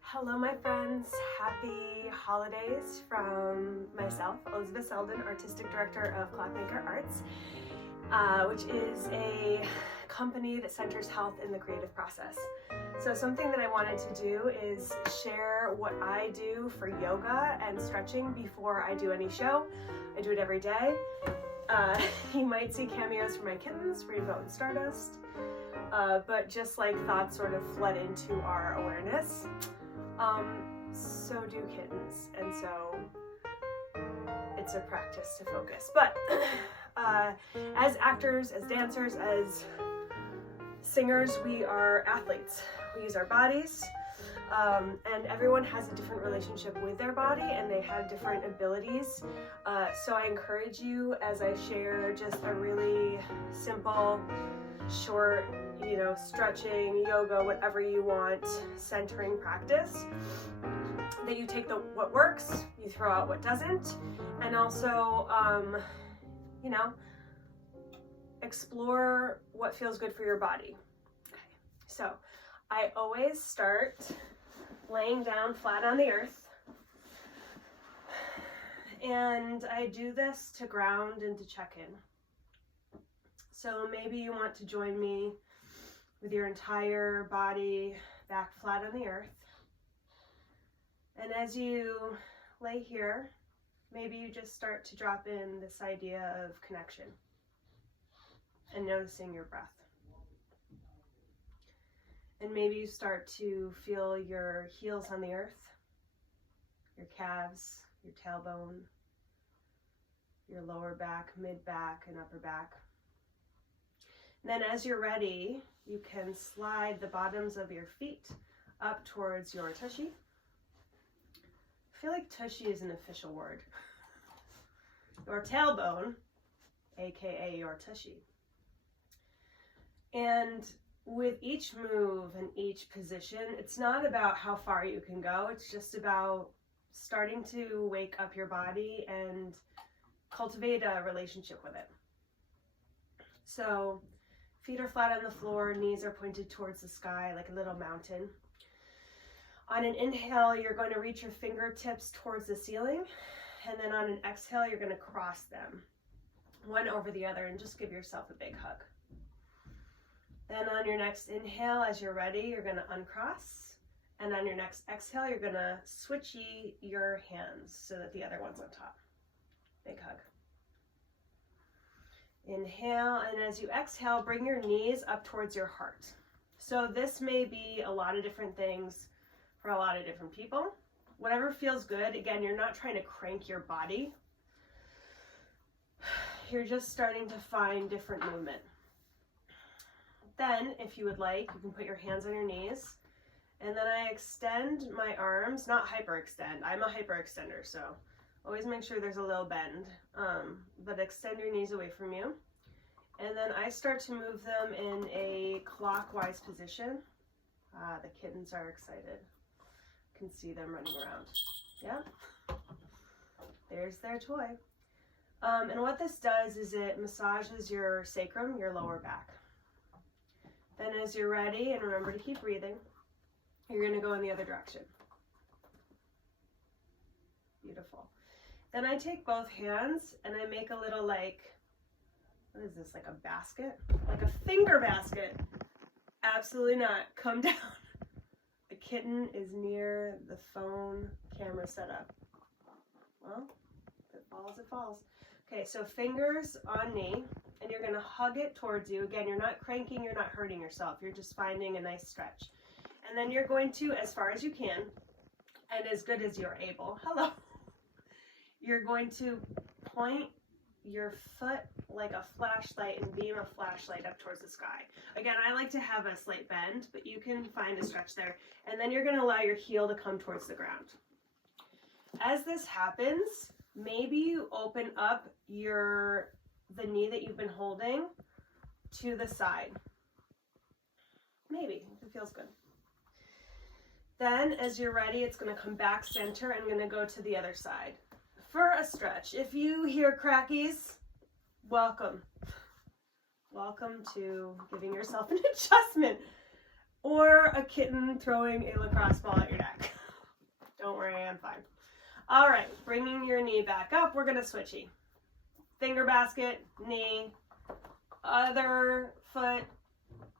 Hello, my friends. Happy holidays from myself, Elizabeth Seldin, Artistic Director of Clockmaker Arts, which is a company that centers health in the creative process. So something that I wanted to do is share what I do for yoga and stretching before I do any show. I do it every day. You might see cameos from my kittens, Rainbow and Stardust, but just like thoughts sort of flood into our awareness. So do kittens, and so it's a practice to focus. But as actors, as dancers, as singers, we are athletes. We use our bodies, and everyone has a different relationship with their body, and they have different abilities. So I encourage you, as I share just a really simple, short, stretching, yoga, whatever you want, centering practice, that you take what works, you throw out what doesn't, and also, explore what feels good for your body. Okay. So I always start laying down flat on the earth, and I do this to ground and to check in. So maybe you want to join me with your entire body back flat on the earth. And as you lay here, maybe you just start to drop in this idea of connection and noticing your breath. And maybe you start to feel your heels on the earth, your calves, your tailbone, your lower back, mid back, and upper back. And then as you're ready, you can slide the bottoms of your feet up towards your tushy. I feel like tushy is an official word. Your tailbone, aka your tushy. And with each move and each position, it's not about how far you can go. It's just about starting to wake up your body and cultivate a relationship with it. So feet are flat on the floor, knees are pointed towards the sky like a little mountain. On an inhale, you're going to reach your fingertips towards the ceiling, and then on an exhale, you're going to cross them, one over the other, and just give yourself a big hug. Then on your next inhale, as you're ready, you're going to uncross, and on your next exhale, you're going to switchy your hands so that the other one's on top. Big hug. Inhale, and as you exhale, bring your knees up towards your heart. So this may be a lot of different things for a lot of different people. Whatever feels good. Again, you're not trying to crank your body. You're just starting to find different movement. Then, if you would like, you can put your hands on your knees, and then I extend my arms, not hyperextend. I'm a hyperextender, so always make sure there's a little bend, but extend your knees away from you. And then I start to move them in a clockwise position. The kittens are excited. You can see them running around. Yeah, there's their toy. And what this does is it massages your sacrum, your lower back. Then as you're ready, and remember to keep breathing, you're going to go in the other direction. Beautiful. Then I take both hands and I make a little, like, what is this, like a basket? Like a finger basket. Absolutely not. Come down. The kitten is near the phone camera setup. Well, if it falls, it falls. Okay, so fingers on knee, and you're going to hug it towards you. Again, you're not cranking, you're not hurting yourself. You're just finding a nice stretch. And then you're going to, as far as you can, and as good as you're able, hello, you're going to point your foot like a flashlight and beam a flashlight up towards the sky. Again, I like to have a slight bend, but you can find a stretch there. And then you're going to allow your heel to come towards the ground. As this happens, maybe you open up the knee that you've been holding to the side. Maybe, if it feels good. Then, as you're ready, it's going to come back center and going to go to the other side for a stretch. If you hear crackies, welcome. Welcome to giving yourself an adjustment. Or a kitten throwing a lacrosse ball at your neck. Don't worry, I'm fine. All right, bringing your knee back up, we're gonna switchy. Finger basket, knee, other foot,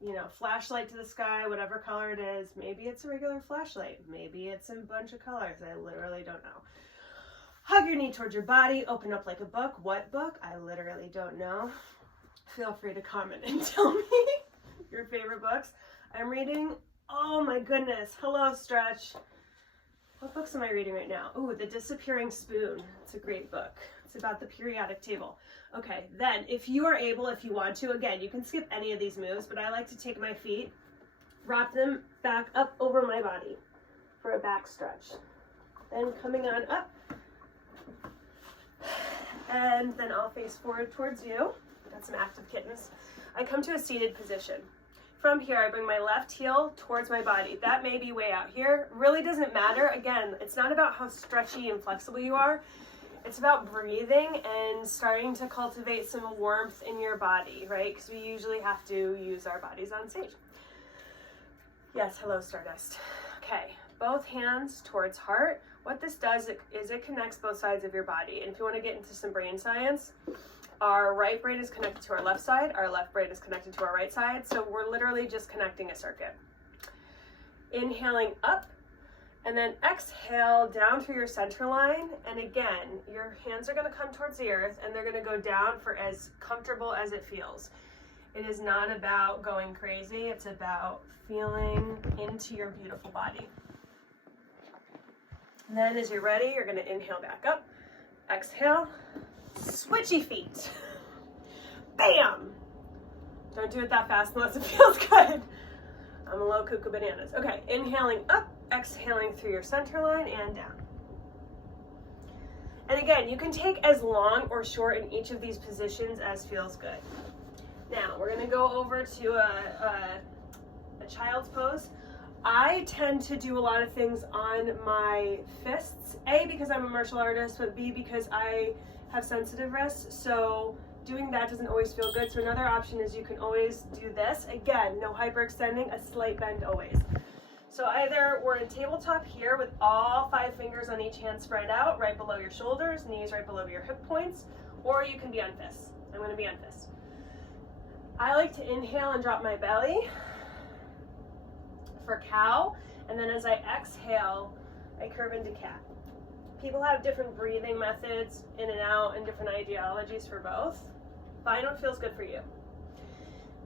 you know, flashlight to the sky, whatever color it is. Maybe it's a regular flashlight. Maybe it's a bunch of colors. I literally don't know. Hug your knee towards your body, open up like a book. What book? I literally don't know. Feel free to comment and tell me your favorite books. I'm reading, oh my goodness, hello Stretch. What books am I reading right now? Oh, The Disappearing Spoon. It's a great book. It's about the periodic table. Okay, then if you are able, if you want to, again, you can skip any of these moves, but I like to take my feet, wrap them back up over my body for a back stretch. Then coming on up, and then I'll face forward towards you. Got some active kittens. I come to a seated position. From here, I bring my left heel towards my body. That may be way out here. Really doesn't matter. Again, it's not about how stretchy and flexible you are. It's about breathing and starting to cultivate some warmth in your body, right? Because we usually have to use our bodies on stage. Yes, hello Stardust. Okay, both hands towards heart. What this does is it connects both sides of your body. And if you want to get into some brain science, our right brain is connected to our left side. Our left brain is connected to our right side. So we're literally just connecting a circuit. Inhaling up, and then exhale down through your center line. And again, your hands are going to come towards the earth, and they're going to go down for as comfortable as it feels. It is not about going crazy. It's about feeling into your beautiful body. And then as you're ready, you're going to inhale back up. Exhale. Switchy feet. Bam! Don't do it that fast unless it feels good. I'm a little cuckoo bananas. Okay, inhaling up, exhaling through your center line and down. And again, you can take as long or short in each of these positions as feels good. Now, we're gonna go over to a child's pose. I tend to do a lot of things on my fists. A, because I'm a martial artist, but B, because I have sensitive wrists, so doing that doesn't always feel good. So another option is you can always do this. Again, no hyperextending, a slight bend always. So either we're in tabletop here with all 5 fingers on each hand spread out, right below your shoulders, knees right below your hip points, or you can be on fists. I'm gonna be on fists. I like to inhale and drop my belly for cow, and then as I exhale, I curve into cat. People have different breathing methods in and out and different ideologies for both. Find what feels good for you.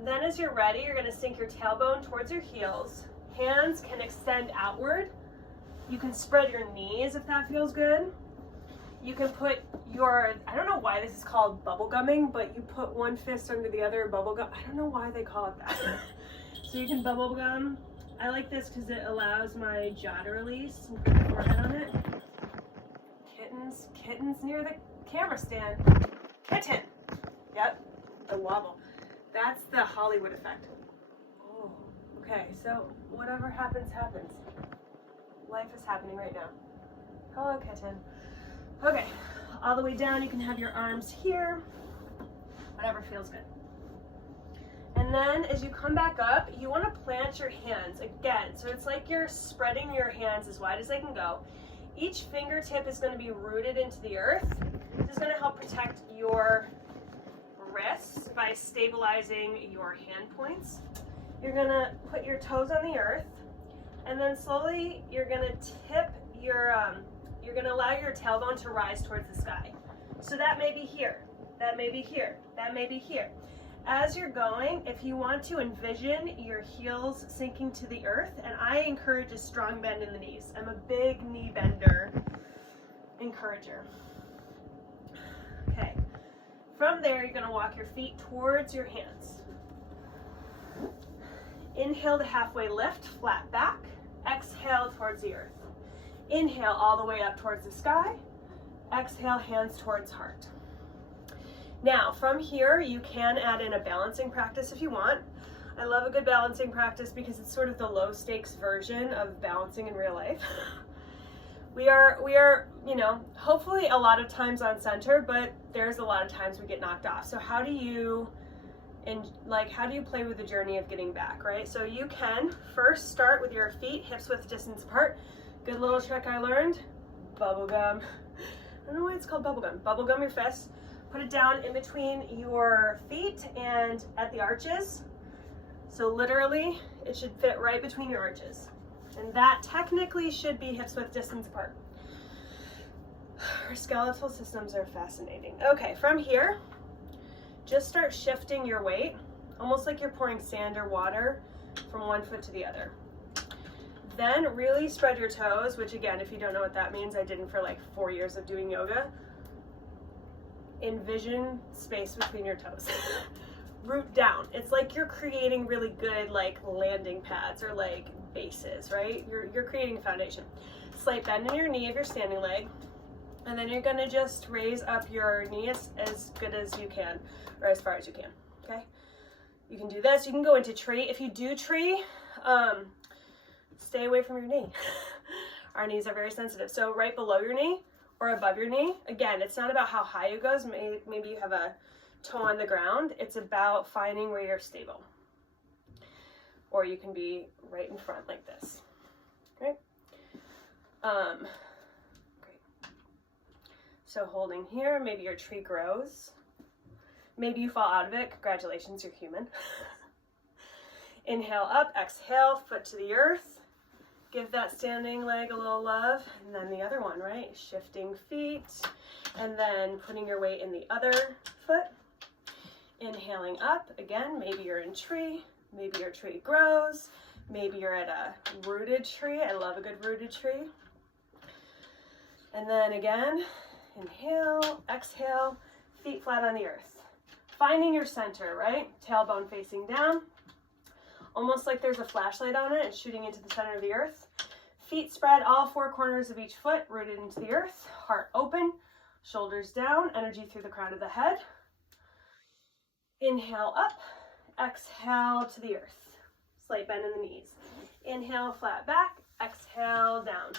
Then as you're ready, you're gonna sink your tailbone towards your heels. Hands can extend outward. You can spread your knees if that feels good. You can put your, I don't know why this is called bubble gumming, but you put one fist under the other, bubble gum. I don't know why they call it that. So you can bubble gum. I like this because it allows my jaw to release and put the forehead on it. Kittens near the camera stand. Kitten. Yep, the wobble. That's the Hollywood effect. Oh, okay, so whatever happens, happens. Life is happening right now. Hello, kitten. Okay, all the way down, you can have your arms here. Whatever feels good. And then as you come back up, you want to plant your hands again. So it's like you're spreading your hands as wide as they can go. Each fingertip is going to be rooted into the earth. This is going to help protect your wrists by stabilizing your hand points. You're going to put your toes on the earth, and then slowly you're going to tip your, you're going to allow your tailbone to rise towards the sky. So that may be here, that may be here, that may be here. As you're going, if you want to envision your heels sinking to the earth, and I encourage a strong bend in the knees. I'm a big knee bender encourager. Okay, from there you're going to walk your feet towards your hands. Inhale to halfway lift, flat back. Exhale towards the earth. Inhale all the way up towards the sky. Exhale, hands towards heart. Now, from here, you can add in a balancing practice if you want. I love a good balancing practice because it's sort of the low stakes version of balancing in real life. We are, you know, hopefully a lot of times on center, but there's a lot of times we get knocked off. So how do you And like, how do you play with the journey of getting back, right? So you can first start with your feet hips width distance apart. Good little trick I learned, bubble gum. I don't know why it's called bubble gum. Bubble gum your fists, put it down in between your feet and at the arches. So literally it should fit right between your arches. And that technically should be hips width distance apart. Our skeletal systems are fascinating. Okay, from here, just start shifting your weight, almost like you're pouring sand or water from one foot to the other. Then really spread your toes, which again, if you don't know what that means, I didn't for like 4 years of doing yoga. Envision space between your toes. Root down. It's like you're creating really good like landing pads or like bases, right? You're creating a foundation. Slight bend in your knee of your standing leg. And then you're gonna just raise up your knee as good as you can, or as far as you can, okay? You can do this, you can go into tree. If you do tree, stay away from your knee. Our knees are very sensitive. So right below your knee or above your knee. Again, it's not about how high you go. Maybe you have a toe on the ground. It's about finding where you're stable. Or you can be right in front like this, okay? So holding here, maybe your tree grows. Maybe you fall out of it. Congratulations, you're human. Inhale up, exhale, foot to the earth. Give that standing leg a little love. And then the other one, right? Shifting feet. And then putting your weight in the other foot. Inhaling up, again, maybe you're in tree. Maybe your tree grows. Maybe you're at a rooted tree. I love a good rooted tree. And then again, inhale, exhale, feet flat on the earth. Finding your center, right? Tailbone facing down. Almost like there's a flashlight on it and shooting into the center of the earth. Feet spread all four corners of each foot, rooted into the earth. Heart open, shoulders down, energy through the crown of the head. Inhale up, exhale to the earth. Slight bend in the knees. Inhale, flat back, exhale, down.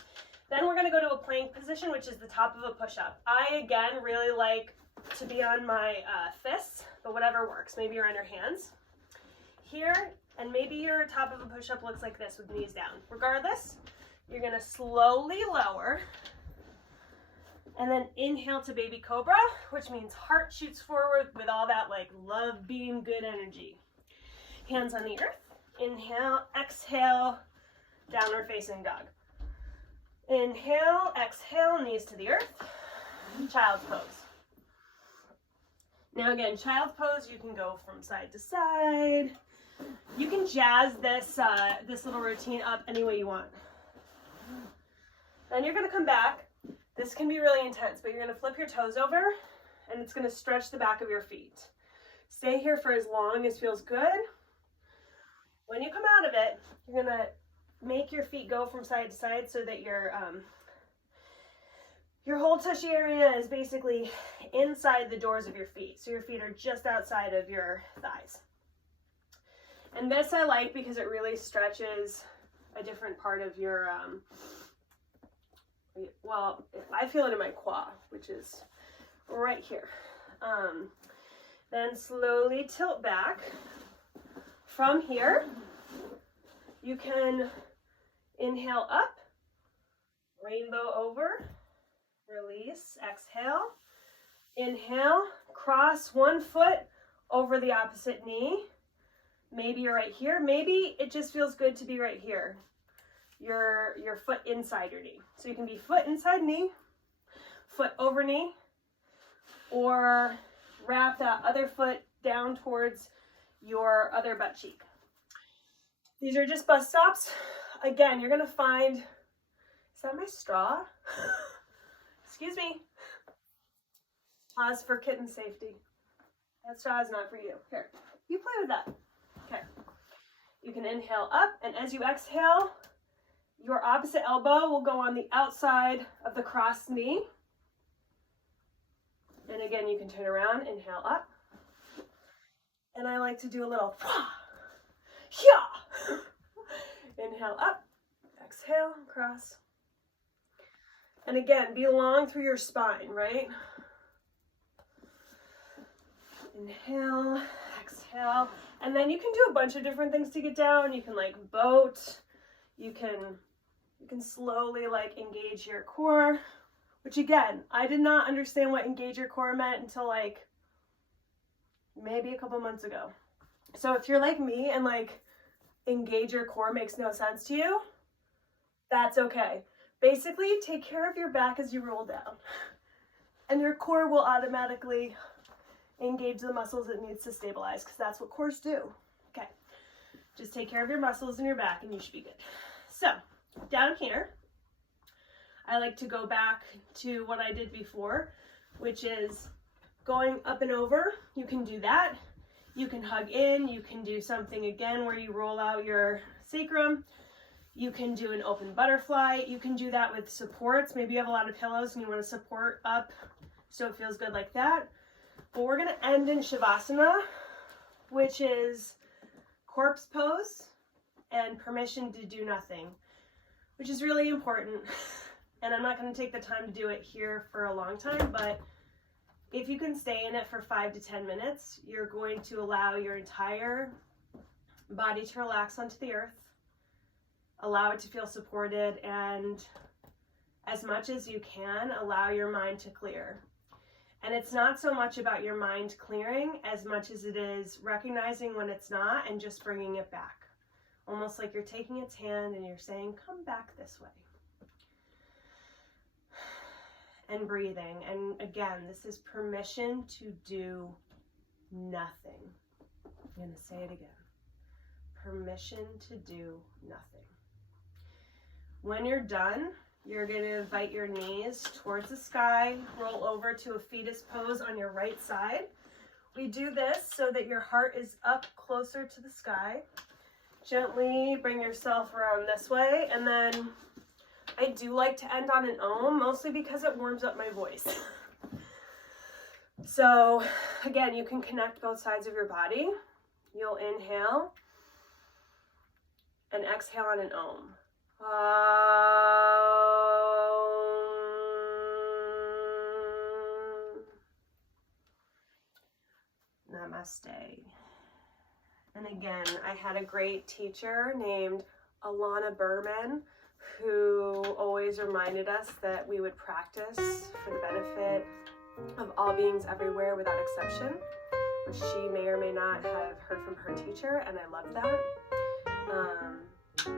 Then we're gonna go to a plank position, which is the top of a push-up. I, again, really like to be on my fists, but whatever works. Maybe you're on your hands. Here, and maybe your top of a push-up looks like this with knees down. Regardless, you're gonna slowly lower, and then inhale to baby cobra, which means heart shoots forward with all that like love beam, good energy. Hands on the earth. Inhale, exhale, downward facing dog. Inhale, exhale, knees to the earth. Child's pose. Now again, child's pose, you can go from side to side. You can jazz this, this little routine up any way you want. Then you're gonna come back. This can be really intense, but you're gonna flip your toes over and it's gonna stretch the back of your feet. Stay here for as long as feels good. When you come out of it, you're gonna make your feet go from side to side so that your whole tushy area is basically inside the doors of your feet. So your feet are just outside of your thighs. And this I like because it really stretches a different part of your, well, I feel it in my quad, which is right here. Then slowly tilt back. From here, you can inhale up, rainbow over, release, exhale. Inhale, cross one foot over the opposite knee. Maybe you're right here. Maybe it just feels good to be right here. Your foot inside your knee. So you can be foot inside knee, foot over knee, or wrap that other foot down towards your other butt cheek. These are just bus stops. Again, you're gonna find, is that my straw? Excuse me. Pause for kitten safety. That straw is not for you. Here, you play with that. Okay. You can inhale up, and as you exhale, your opposite elbow will go on the outside of the crossed knee. And again, you can turn around, inhale up. And I like to do a little, yeah. Inhale up, exhale, cross. And again, be long through your spine, right? Inhale, exhale. And then you can do a bunch of different things to get down. You can like boat, you can slowly like engage your core, which again, I did not understand what engage your core meant until like maybe a couple months ago. So if you're like me and like engage your core makes no sense to you, that's okay. Basically, take care of your back as you roll down, and your core will automatically engage the muscles it needs to stabilize, because that's what cores do. Okay, just take care of your muscles in your back and you should be good. So down here, I like to go back to what I did before, which is going up and over. You can do that. You can hug in. You can do something again where you roll out your sacrum. You can do an open butterfly. You can do that with supports. Maybe you have a lot of pillows and you want to support up so it feels good like that. But we're going to end in Shavasana, which is corpse pose and permission to do nothing, which is really important. And I'm not going to take the time to do it here for a long time, but if you can stay in it for 5 to 10 minutes, you're going to allow your entire body to relax onto the earth, allow it to feel supported, and as much as you can, allow your mind to clear. And it's not so much about your mind clearing as much as it is recognizing when it's not and just bringing it back. Almost like you're taking its hand and you're saying, come back this way. And breathing. And again, this is permission to do nothing. I'm going to say it again. Permission to do nothing. When you're done, you're going to invite your knees towards the sky, roll over to a fetus pose on your right side. We do this so that your heart is up closer to the sky. Gently bring yourself around this way, and then I do like to end on an Om, mostly because it warms up my voice. So again, you can connect both sides of your body. You'll inhale and exhale on an Om. Namaste. And again, I had a great teacher named Alana Berman who always reminded us that we would practice for the benefit of all beings everywhere without exception, which she may or may not have heard from her teacher, and I love that.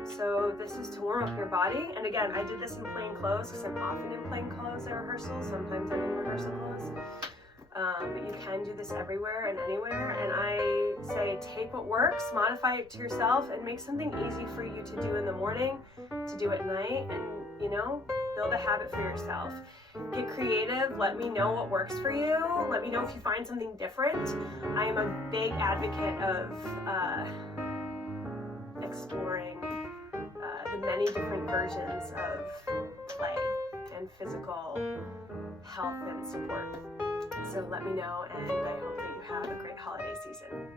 So this is to warm up your body. And again, I did this in plain clothes because I'm often in plain clothes at rehearsals. Sometimes I'm in rehearsal clothes. But you can do this everywhere and anywhere. And I say take what works, modify it to yourself, and make something easy for you to do in the morning, to do at night, and, you know, build a habit for yourself. Get creative. Let me know what works for you. Let me know if you find something different. I am a big advocate of exploring the many different versions of play and physical health and support. So let me know, and I hope that you have a great holiday season.